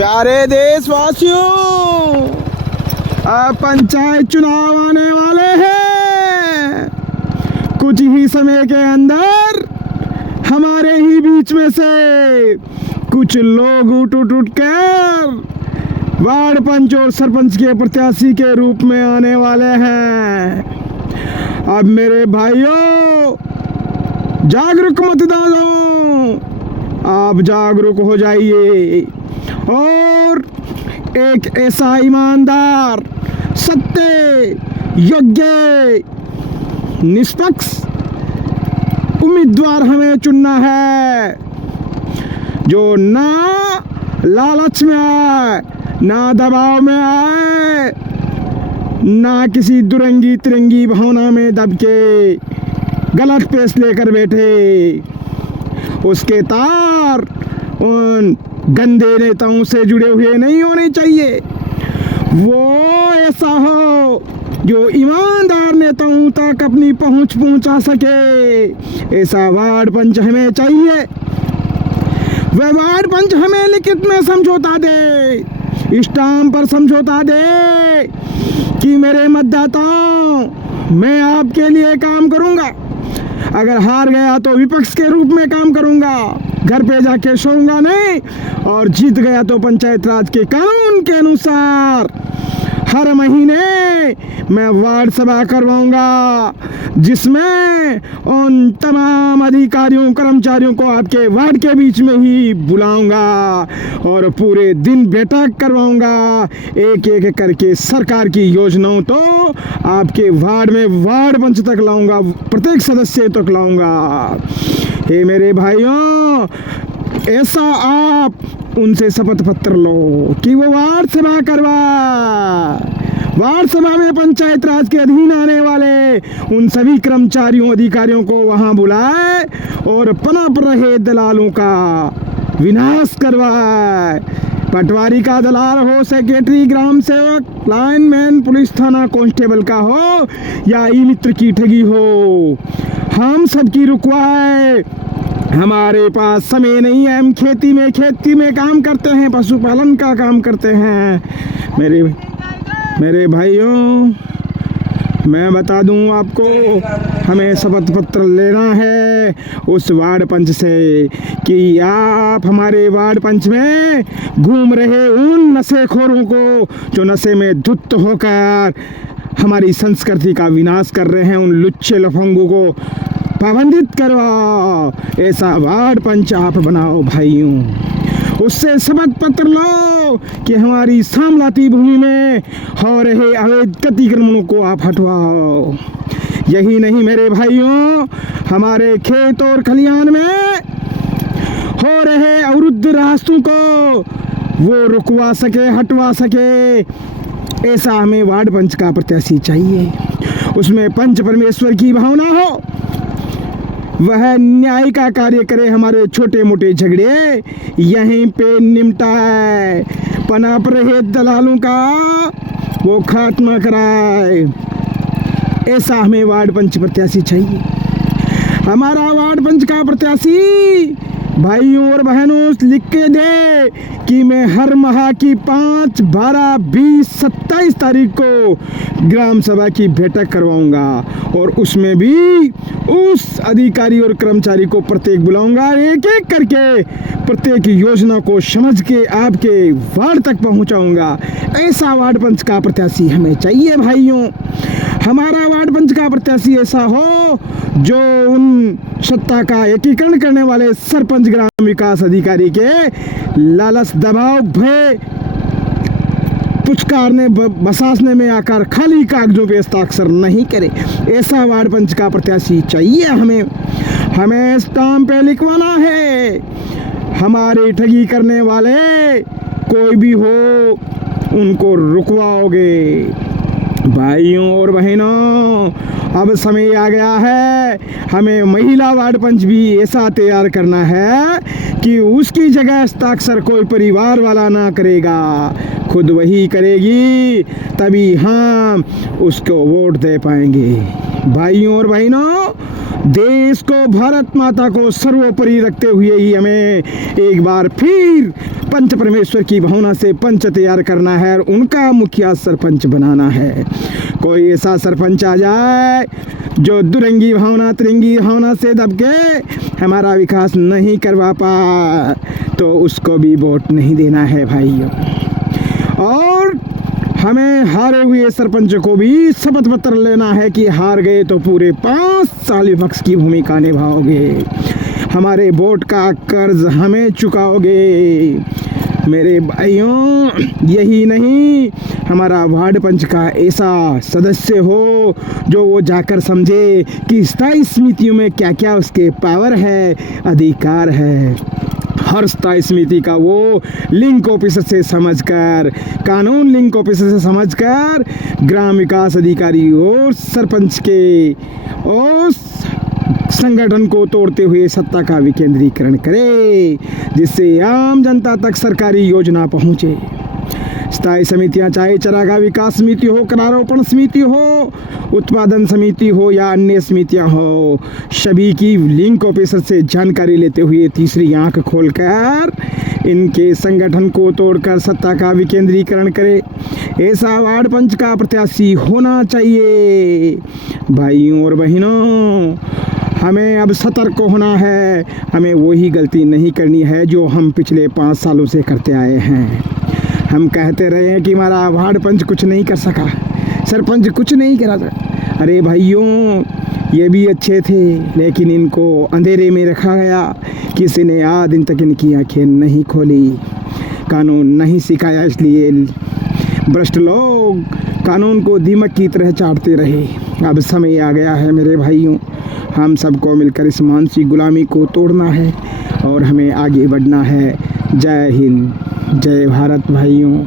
प्यारे देशवासियों, अब पंचायत चुनाव आने वाले हैं। कुछ ही समय के अंदर हमारे ही बीच में से कुछ लोग उठ कर वार्ड पंच और सरपंच के प्रत्याशी के रूप में आने वाले हैं। अब मेरे भाइयों, जागरूक मतदाताओं, आप जागरूक हो जाइए और एक ऐसा ईमानदार, सत्य, योग्य, निष्पक्ष उम्मीदवार हमें चुनना है जो ना लालच में आए, ना दबाव में आए, ना किसी दुरंगी तिरंगी भावना में दब के गलत फैसले कर बैठे। उसके तार उन गंदे नेताओं से जुड़े हुए नहीं होने चाहिए। वो ऐसा हो जो ईमानदार नेताओं तक अपनी पहुंच पहुंचा सके। ऐसा वार्ड पंच हमें चाहिए। वह वार्ड पंच हमें लिखित में समझौता दे, स्टाम्प पर समझौता दे कि मेरे मतदाताओं, मैं आपके लिए काम करूंगा। अगर हार गया तो विपक्ष के रूप में काम करूंगा, घर पे जाके सोऊंगा नहीं, और जीत गया तो पंचायत राज के कानून के अनुसार हर महीने मैं वार्ड सभा करवाऊंगा, जिसमें उन तमाम अधिकारियों कर्मचारियों को आपके वार्ड के बीच में ही बुलाऊंगा और पूरे दिन बैठक करवाऊंगा। एक एक करके सरकार की योजनाओं तो आपके वार्ड में वार्ड पंच तक लाऊंगा, प्रत्येक सदस्य तक लाऊंगा। हे मेरे भाइयों, ऐसा आप उनसे शपथ पत्र लो कि वो वार्ड सभा करवा। वार्ड सभा में पंचायत राज के अधीन आने वाले उन सभी कर्मचारियों अधिकारियों को वहां बुलाए और पनप रहे दलालों का विनाश करवाए। पटवारी का दलाल हो, सेक्रेटरी, ग्राम सेवक, लाइनमैन, पुलिस थाना कांस्टेबल का हो या ई मित्र की ठगी हो, हम सबकी रुकवाए। हमारे पास समय नहीं है, हम खेती में काम करते हैं, पशुपालन का काम करते हैं। मेरे भाइयों, मैं बता दूं आपको, हमें शपथ पत्र लेना है उस वार्ड पंच से कि आप हमारे वार्ड पंच में घूम रहे उन नशेखोरों को जो नशे में धुत होकर हमारी संस्कृति का विनाश कर रहे हैं, उन लुच्चे लफंगों को पाबंदित करवाओ। ऐसा वार्ड पंच आप बनाओ भाइयों। उससे शपथ पत्र लो कि हमारी सामलाती भूमि में हो रहे अवैध अतिक्रमणों को आप हटवाओ। यही नहीं मेरे भाइयों, हमारे खेत और खलिहान में हो रहे अवरुद्ध रास्तों को वो रुकवा सके, हटवा सके। ऐसा हमें वार्ड पंच का प्रत्याशी चाहिए। उसमें पंच परमेश्वर की भावना हो, वह न्याय का कार्य करे, हमारे छोटे मोटे झगड़े यहीं पे निपटाए, पनप रहे दलालों का वो खात्मा कराए। ऐसा हमें वार्ड पंच प्रत्याशी चाहिए। हमारा वार्ड पंच का प्रत्याशी भाइयों और बहनों लिख के दे कि मैं हर माह की 5, 12, 20, 27 तारीख को ग्राम सभा की बैठक करवाऊंगा और उसमें भी उस अधिकारी और कर्मचारी को प्रत्येक बुलाऊंगा, एक एक करके प्रत्येक योजना को समझ के आपके वार्ड तक पहुंचाऊंगा। ऐसा वार्ड पंच का प्रत्याशी हमें चाहिए भाइयों। हमारा वार्ड पंच का प्रत्याशी ऐसा हो जो उन सत्ता का एकीकरण करने वाले सरपंच, ग्राम विकास अधिकारी के लालच, दबाव, भय, पुचकारने, बसासने में आकर खाली कागजों पे हस्ताक्षर नहीं करे। ऐसा वार्ड पंच का प्रत्याशी चाहिए हमें स्टाम्प पे लिखवाना है। हमारे ठगी करने वाले कोई भी हो, उनको रुकवाओगे। भाइयों और बहनों, अब समय आ गया है, हमें महिला वार्ड पंच भी ऐसा तैयार करना है कि उसकी जगह हस्ताक्षर कोई परिवार वाला ना करेगा, खुद वही करेगी, तभी हम उसको वोट दे पाएंगे। भाइयों और बहनों, देश को, भारत माता को सर्वोपरि रखते हुए ही हमें एक बार फिर पंच परमेश्वर की भावना से पंच तैयार करना है और उनका मुखिया सरपंच बनाना है। कोई ऐसा सरपंच आ जाए जो दुरंगी भावना तिरंगी भावना से दबके हमारा विकास नहीं करवा पा, तो उसको भी वोट नहीं देना है भाइयों। और हमें हारे हुए सरपंच को भी शपथ पत्र लेना है कि हार गए तो पूरे 5 साल विपक्ष की भूमिका निभाओगे, हमारे वोट का कर्ज हमें चुकाओगे। मेरे भाइयों, यही नहीं, हमारा वार्ड पंच का ऐसा सदस्य हो जो वो जाकर समझे कि स्थायी समितियों में क्या क्या उसके पावर है, अधिकार है। हर स्थायी समिति का वो लिंक ऑफिसर से समझकर, कानून लिंक ऑफिसर से समझकर ग्राम विकास अधिकारी और सरपंच के और संगठन को तोड़ते हुए सत्ता का विकेंद्रीकरण करे, जिससे आम जनता तक सरकारी योजना पहुंचे। स्थायी समितियां चाहे चरागाह विकास समिति हो, करारोपण समिति हो, उत्पादन समिति हो या अन्य समितियां हो, सभी की लिंक ऑफिसर से जानकारी लेते हुए तीसरी आंख खोलकर इनके संगठन को तोड़कर सत्ता का विकेंद्रीकरण करे। ऐसा वार्ड पंच का प्रत्याशी होना चाहिए। भाइयों और बहनों, हमें अब सतर्क होना है, हमें वही गलती नहीं करनी है जो हम पिछले 5 सालों से करते आए हैं। हम कहते रहे हैं कि हमारा वार्ड पंच कुछ नहीं कर सका, सरपंच कुछ नहीं करा। अरे भाइयों, ये भी अच्छे थे, लेकिन इनको अंधेरे में रखा गया, किसी ने आज दिन तक इनकी आंखें नहीं खोली, कानून नहीं सिखाया, इसलिए भ्रष्ट लोग कानून को दीमक की तरह चाटते रहे। अब समय आ गया है मेरे भाइयों, हम सबको मिलकर इस मानसिक गुलामी को तोड़ना है और हमें आगे बढ़ना है। जय हिंद, जय भारत भाइयों।